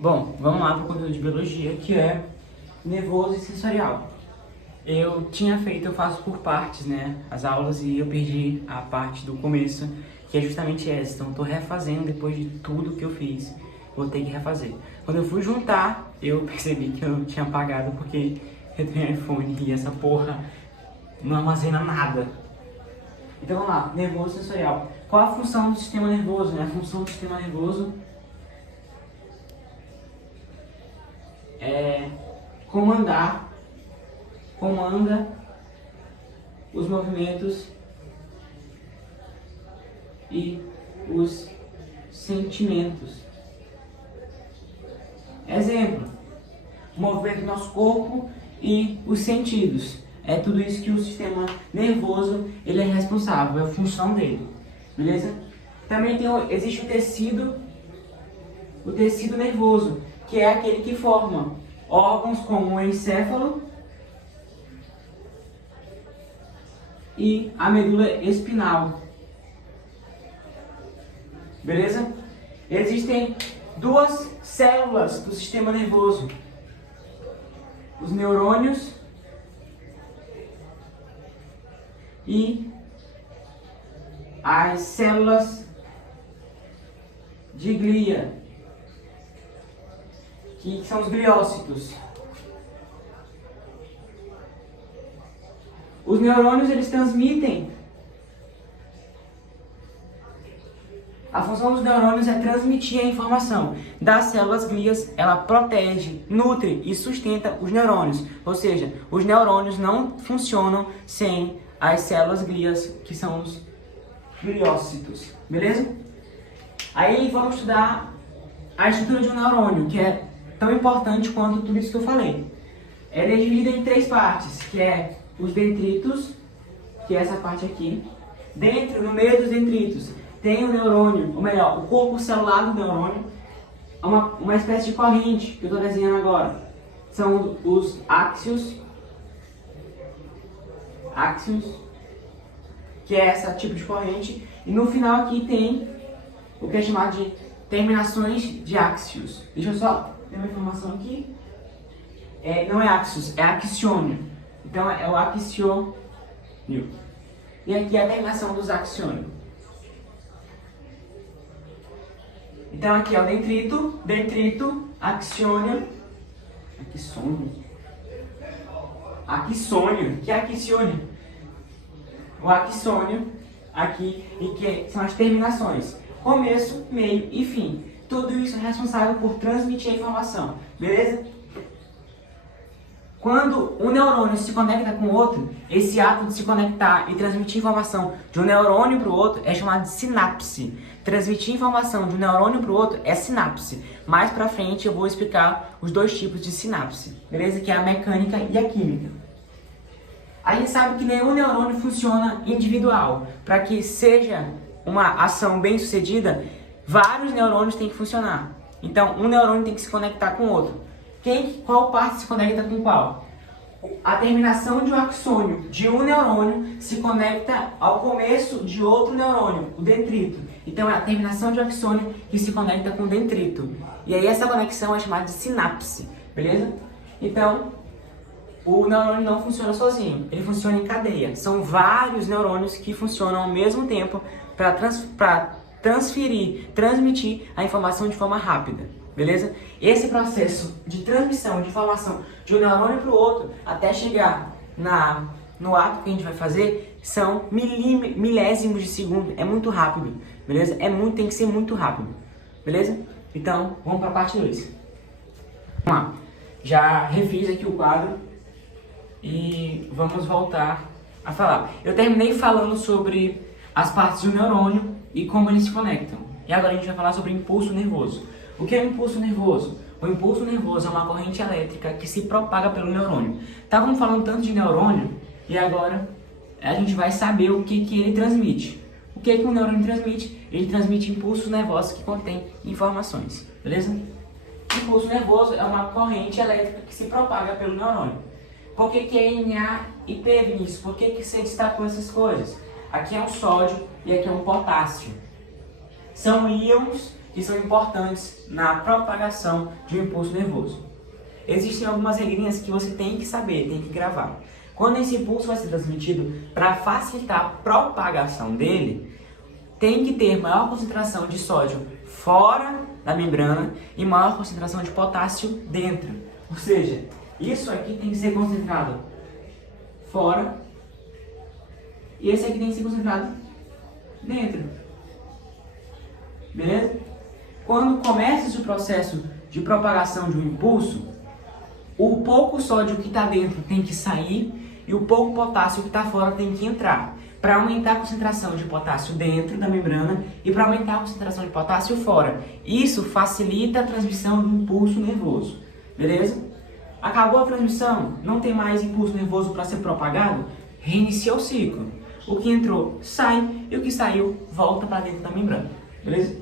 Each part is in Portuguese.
Bom, vamos lá para o conteúdo de biologia, que é nervoso e sensorial. Eu faço por partes, né, as aulas, e eu perdi a parte do começo, que é justamente essa. Então, estou refazendo depois de tudo que eu fiz, vou ter que refazer. Quando eu fui juntar, eu percebi que eu tinha apagado, porque eu tenho iPhone e essa porra não armazena nada. Então, vamos lá, nervoso e sensorial. Qual a função do sistema nervoso, né? A função do sistema nervoso é comanda os movimentos e os sentimentos. Exemplo, o movimento do nosso corpo e os sentidos. É tudo isso que o sistema nervoso ele é responsável, é a função dele, beleza? Também existe o tecido nervoso, que é aquele que forma órgãos como o encéfalo e a medula espinal. Beleza? Existem duas células do sistema nervoso: os neurônios e as células de glia, que são os gliócitos. Os neurônios, eles transmitem. A função dos neurônios é transmitir a informação. Das células glias, ela protege, nutre e sustenta os neurônios. Ou seja, os neurônios não funcionam sem as células glias, que são os gliócitos. Beleza? Aí vamos estudar a estrutura de um neurônio, que é tão importante quanto tudo isso que eu falei. Ela é dividida em três partes, que é os dendritos, que é essa parte aqui. No meio dos dendritos, tem o neurônio, ou melhor, o corpo celular do neurônio, uma espécie de corrente, que eu estou desenhando agora. São os áxios, que é esse tipo de corrente. E no final aqui tem o que é chamado de terminações de áxios. Deixa eu só ter uma informação aqui. Não é áxios, é axiônio. Então é o axiônio. E aqui é a terminação dos axiônios. Então aqui é o dendrito, axiônio, que é axiônio. O axônio aqui, e que são as terminações: começo, meio e fim. Tudo isso é responsável por transmitir a informação, beleza? Quando um neurônio se conecta com o outro, esse ato de se conectar e transmitir informação de um neurônio para o outro é chamado de sinapse. Transmitir informação de um neurônio para o outro é sinapse. Mais pra frente eu vou explicar os dois tipos de sinapse, beleza? Que é a mecânica e a química. A gente sabe que nenhum neurônio funciona individual. Para que seja uma ação bem sucedida, vários neurônios têm que funcionar. Então, um neurônio tem que se conectar com o outro. Qual parte se conecta com qual? A terminação de um axônio de um neurônio se conecta ao começo de outro neurônio, o dendrito. Então é a terminação de um axônio que se conecta com o dendrito. E aí essa conexão é chamada de sinapse, beleza? Então, o neurônio não funciona sozinho, ele funciona em cadeia. São vários neurônios que funcionam ao mesmo tempo para transmitir a informação de forma rápida, beleza? Esse processo de transmissão de informação de um neurônio para o outro até chegar no ato que a gente vai fazer são milésimos de segundo, é muito rápido, beleza? Tem que ser muito rápido, beleza? Então, vamos para a parte 2. Vamos lá, já refiz aqui o quadro e vamos voltar a falar. Eu terminei falando sobre as partes do neurônio e como eles se conectam. E agora a gente vai falar sobre impulso nervoso. O que é o impulso nervoso? O impulso nervoso é uma corrente elétrica que se propaga pelo neurônio. Estávamos falando tanto de neurônio e agora a gente vai saber o que ele transmite. O que o neurônio transmite? Ele transmite impulsos nervosos que contêm informações, beleza? Impulso nervoso é uma corrente elétrica que se propaga pelo neurônio. Por que é Na e P, Vinícius? Por que você destacou essas coisas? Aqui é um sódio e aqui é um potássio. São íons que são importantes na propagação de um impulso nervoso. Existem algumas regrinhas que você tem que saber, tem que gravar. Quando esse impulso vai ser transmitido, para facilitar a propagação dele, tem que ter maior concentração de sódio fora da membrana e maior concentração de potássio dentro. Ou seja, isso aqui tem que ser concentrado fora e esse aqui tem que ser concentrado dentro. Beleza? Quando começa esse processo de propagação de um impulso, o pouco sódio que está dentro tem que sair e o pouco potássio que está fora tem que entrar, para aumentar a concentração de potássio dentro da membrana e para aumentar a concentração de potássio fora. Isso facilita a transmissão do impulso nervoso. Beleza? Acabou a transmissão, não tem mais impulso nervoso para ser propagado, reinicia o ciclo. O que entrou sai e o que saiu volta para dentro da membrana. Beleza?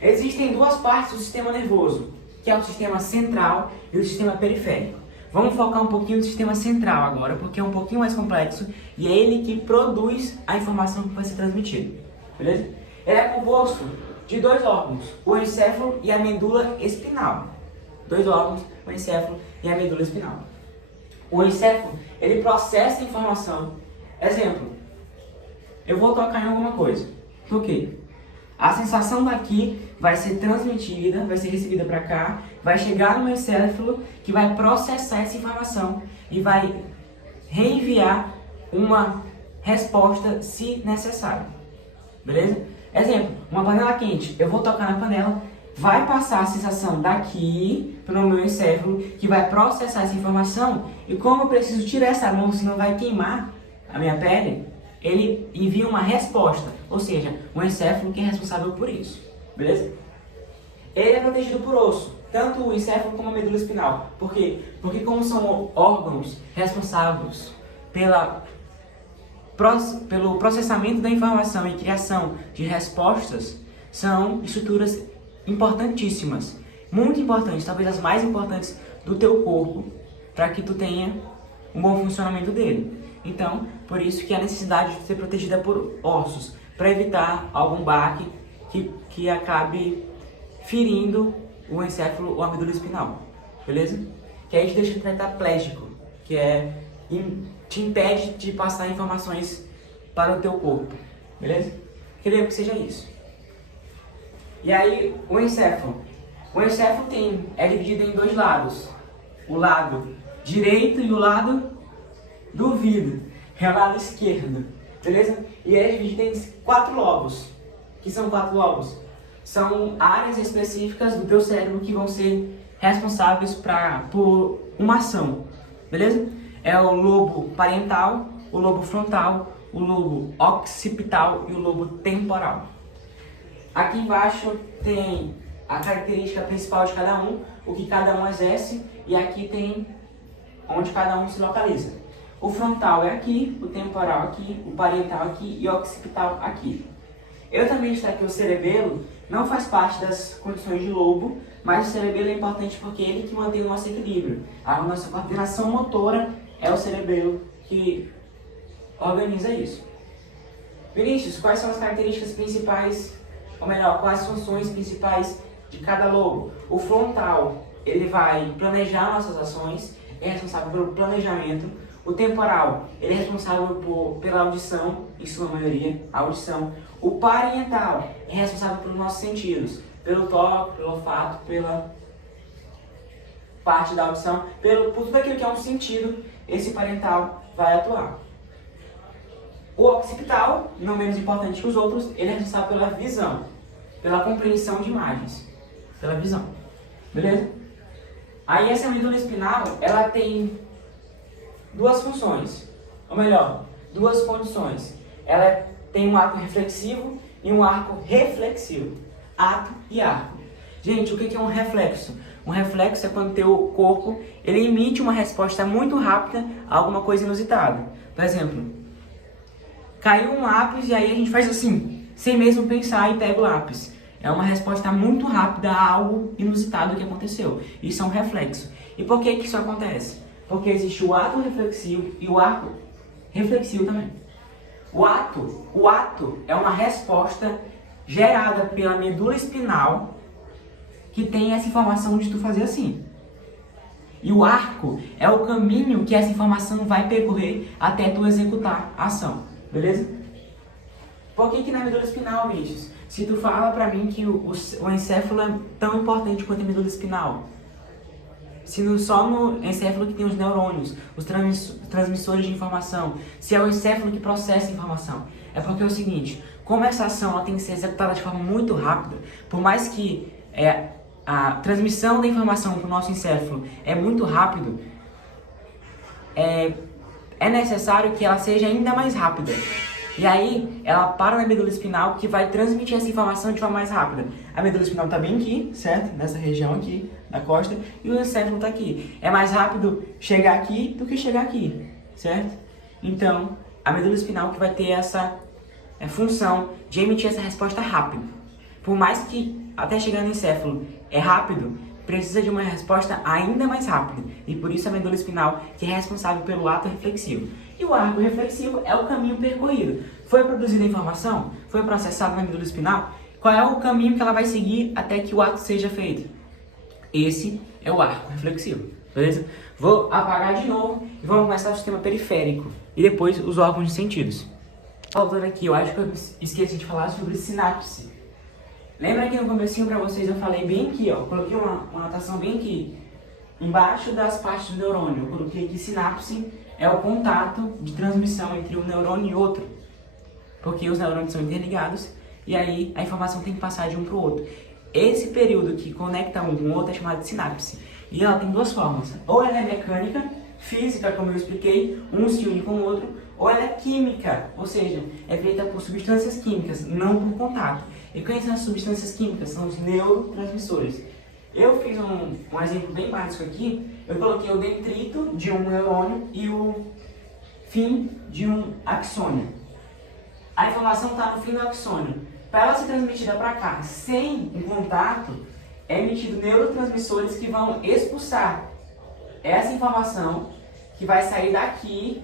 Existem duas partes do sistema nervoso, que é o sistema central e o sistema periférico. Vamos focar um pouquinho no sistema central agora, porque é um pouquinho mais complexo e é ele que produz a informação que vai ser transmitida. Beleza? Ele é composto de dois órgãos, o encéfalo e a medula espinal. Dois órgãos, o encéfalo e a medula espinal. O encéfalo, ele processa a informação. Exemplo, eu vou tocar em alguma coisa. Toquei. A sensação daqui vai ser transmitida, vai ser recebida para cá, vai chegar no encéfalo, que vai processar essa informação e vai reenviar uma resposta se necessário. Beleza? Exemplo, uma panela quente. Eu vou tocar na panela, vai passar a sensação daqui para o meu encéfalo, que vai processar essa informação, e como eu preciso tirar essa mão, senão vai queimar a minha pele, ele envia uma resposta, ou seja, o encéfalo que é responsável por isso. Beleza? Ele é protegido por osso, tanto o encéfalo como a medula espinal. Por quê? Porque como são órgãos responsáveis pelo processamento da informação e criação de respostas, são estruturas importantíssimas, muito importantes, talvez as mais importantes do teu corpo, para que tu tenha um bom funcionamento dele. Então, por isso que a necessidade de ser protegida por ossos, para evitar algum baque que acabe ferindo o encéfalo ou a medula espinal. Beleza? Que aí te deixa tetraplégico, que te impede de passar informações para o teu corpo. Beleza? Queria que seja isso. E aí, o encéfalo. O encéfalo é dividido em dois lados. O lado direito e o lado do vidro. É o lado esquerdo. Beleza? E é dividido em 4 lobos. Que são 4 lobos? São áreas específicas do teu cérebro que vão ser responsáveis por uma ação. Beleza? É o lobo parietal, o lobo frontal, o lobo occipital e o lobo temporal. Aqui embaixo tem a característica principal de cada um, o que cada um exerce, e aqui tem onde cada um se localiza. O frontal é aqui, o temporal aqui, o parietal aqui e o occipital aqui. Eu também destaquei o cerebelo, não faz parte das condições de lobo, mas o cerebelo é importante porque é ele que mantém o nosso equilíbrio. A nossa coordenação motora é o cerebelo que organiza isso. Vinícius, quais são as características principais, ou melhor, quais as funções principais de cada lobo? O frontal, ele vai planejar nossas ações, é responsável pelo planejamento. O temporal, ele é responsável pela audição, em sua maioria, a audição. O parietal é responsável pelos nossos sentidos, pelo toque, pelo olfato, pela parte da audição, por tudo aquilo que é um sentido, esse parietal vai atuar. O occipital, não menos importante que os outros, ele é responsável pela visão, pela compreensão de imagens, pela visão. Beleza? Aí essa medula espinal, ela tem duas funções, ou melhor, duas condições. Ela tem um arco reflexivo e um arco reflexivo. Ato e arco. Gente, o que é um reflexo? Um reflexo é quando o teu corpo ele emite uma resposta muito rápida a alguma coisa inusitada. Por exemplo, caiu um lápis e aí a gente faz assim, sem mesmo pensar e pega o lápis. É uma resposta muito rápida a algo inusitado que aconteceu. Isso é um reflexo. E por que isso acontece? Porque existe o ato reflexivo e o arco reflexivo também. O ato é uma resposta gerada pela medula espinal, que tem essa informação de tu fazer assim. E o arco é o caminho que essa informação vai percorrer até tu executar a ação, beleza? Por que na medula espinal, bichos? Se tu fala pra mim que o encéfalo é tão importante quanto a medula espinal, se só no encéfalo que tem os neurônios, os transmissores de informação, se é o encéfalo que processa a informação, é porque é o seguinte, como essa ação ela tem que ser executada de forma muito rápida, por mais que a transmissão da informação para o nosso encéfalo é muito rápido, é necessário que ela seja ainda mais rápida. E aí, ela para na medula espinal, que vai transmitir essa informação de forma mais rápida. A medula espinal está bem aqui, certo? Nessa região aqui, da costa, e o encéfalo está aqui. É mais rápido chegar aqui do que chegar aqui, certo? Então, a medula espinal que vai ter essa função de emitir essa resposta rápido. Por mais que até chegar no encéfalo é rápido, precisa de uma resposta ainda mais rápida. E por isso a medula espinal que é responsável pelo ato reflexivo. E o arco reflexivo é o caminho percorrido. Foi produzida a informação? Foi processada na medula espinal? Qual é o caminho que ela vai seguir até que o ato seja feito? Esse é o arco reflexivo, beleza? Vou apagar de novo e vamos começar o sistema periférico. E depois os órgãos de sentidos. Voltando aqui, eu acho que eu esqueci de falar sobre sinapse. Lembra que no comecinho pra vocês eu falei bem aqui, ó, coloquei uma anotação bem aqui, embaixo das partes do neurônio, eu coloquei que sinapse é o contato de transmissão entre um neurônio e outro, porque os neurônios são interligados e aí a informação tem que passar de um para o outro. Esse período que conecta um com o outro é chamado de sinapse, e ela tem duas formas, ou ela é mecânica, física, como eu expliquei, um se une com o outro, ou ela é química, ou seja, é feita por substâncias químicas, não por contato. E quais são as substâncias químicas? São os neurotransmissores. Eu fiz um exemplo bem básico aqui. Eu coloquei o detrito de um neurônio e o fim de um axônio. A informação está no fim do axônio. Para ela ser transmitida para cá sem um contato, é emitido neurotransmissores que vão expulsar essa informação que vai sair daqui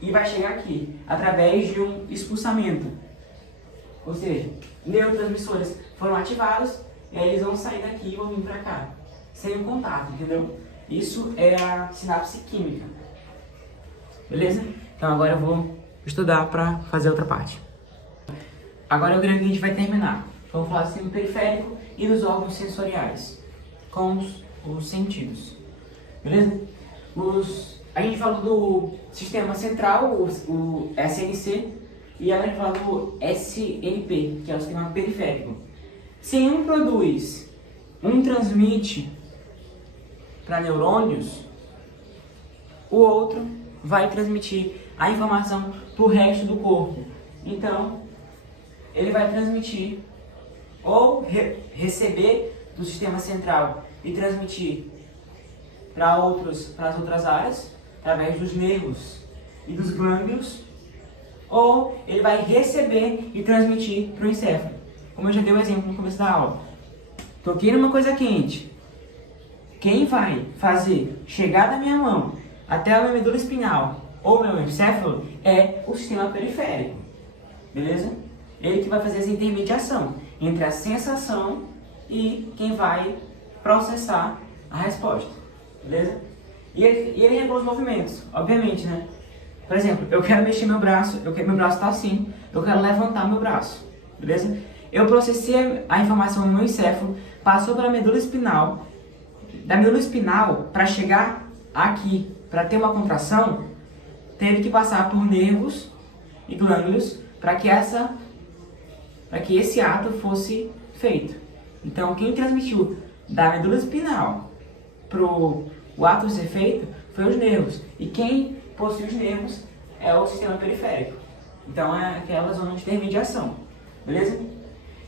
e vai chegar aqui, através de um expulsamento. Ou seja, neurotransmissores foram ativados e aí eles vão sair daqui e vão vir para cá, sem o contato, entendeu? Isso é a sinapse química. Beleza? Então agora eu vou estudar para fazer outra parte. Agora eu creio que a gente vai terminar. Vamos falar do sistema periférico e dos órgãos sensoriais, com os sentidos. Beleza? A gente falou do sistema central, o SNC, e agora a gente fala do SNP, que é o sistema periférico. Se um produz, um transmite para neurônios, o outro vai transmitir a informação para o resto do corpo. Então, ele vai transmitir ou receber do sistema central e transmitir para as outras áreas, através dos nervos e dos glândulos, ou ele vai receber e transmitir para o encéfalo. Como eu já dei o exemplo no começo da aula. Toquei numa coisa quente. Quem vai fazer chegar da minha mão até a minha medula espinal ou meu encéfalo é o sistema periférico. Beleza? Ele que vai fazer essa intermediação entre a sensação e quem vai processar a resposta. Beleza? E ele regula os movimentos, obviamente, né? Por exemplo, eu quero mexer meu braço, meu braço está assim, eu quero levantar meu braço, beleza? Eu processei a informação no meu encéfalo, passou pela medula espinal, da medula espinal para chegar aqui, para ter uma contração, teve que passar por nervos e glândulos para que esse ato fosse feito. Então, quem transmitiu da medula espinal para o ato ser feito foi os nervos. E quem possui os nervos é o sistema periférico. Então é aquela zona de intermediação. Beleza?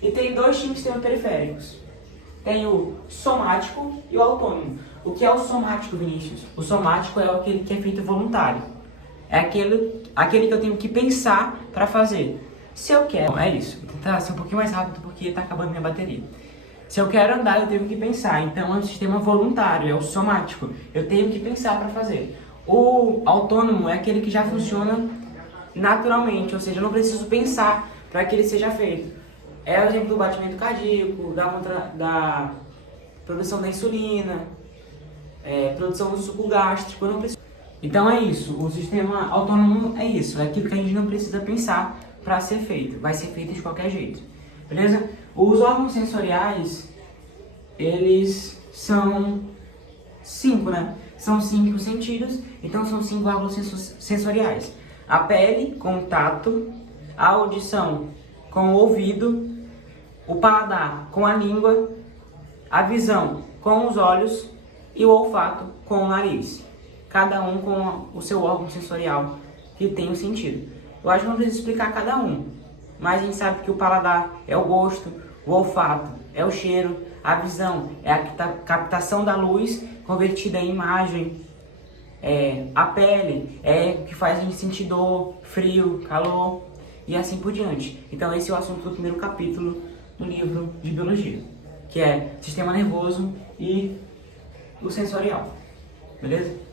E tem dois tipos de sistemas periféricos. Tem o somático e o autônomo. O que é o somático, Vinícius? O somático é aquele que é feito voluntário. É aquele que eu tenho que pensar para fazer. Se eu quero... É isso. Vou tentar ser um pouquinho mais rápido porque está acabando minha bateria. Se eu quero andar, eu tenho que pensar. Então é um sistema voluntário, é o somático. Eu tenho que pensar para fazer. O autônomo é aquele que já funciona naturalmente, ou seja, eu não preciso pensar para que ele seja feito. É o exemplo do batimento cardíaco, da produção da insulina, produção do suco gástrico. Não precisa. Então é isso, o sistema autônomo é isso, é aquilo que a gente não precisa pensar para ser feito, vai ser feito de qualquer jeito, beleza? Os órgãos sensoriais, eles são 5, né? São 5 sentidos, então são 5 órgãos sensoriais. A pele com o tato, a audição com o ouvido, o paladar com a língua, a visão com os olhos e o olfato com o nariz. Cada um com o seu órgão sensorial que tem um sentido. Eu acho que não preciso explicar cada um, mas a gente sabe que o paladar é o gosto, o olfato é o cheiro, a visão é a captação da luz convertida em imagem, a pele é o que faz a gente sentir dor, frio, calor e assim por diante. Então esse é o assunto do primeiro capítulo do livro de biologia, que é sistema nervoso e o sensorial, beleza?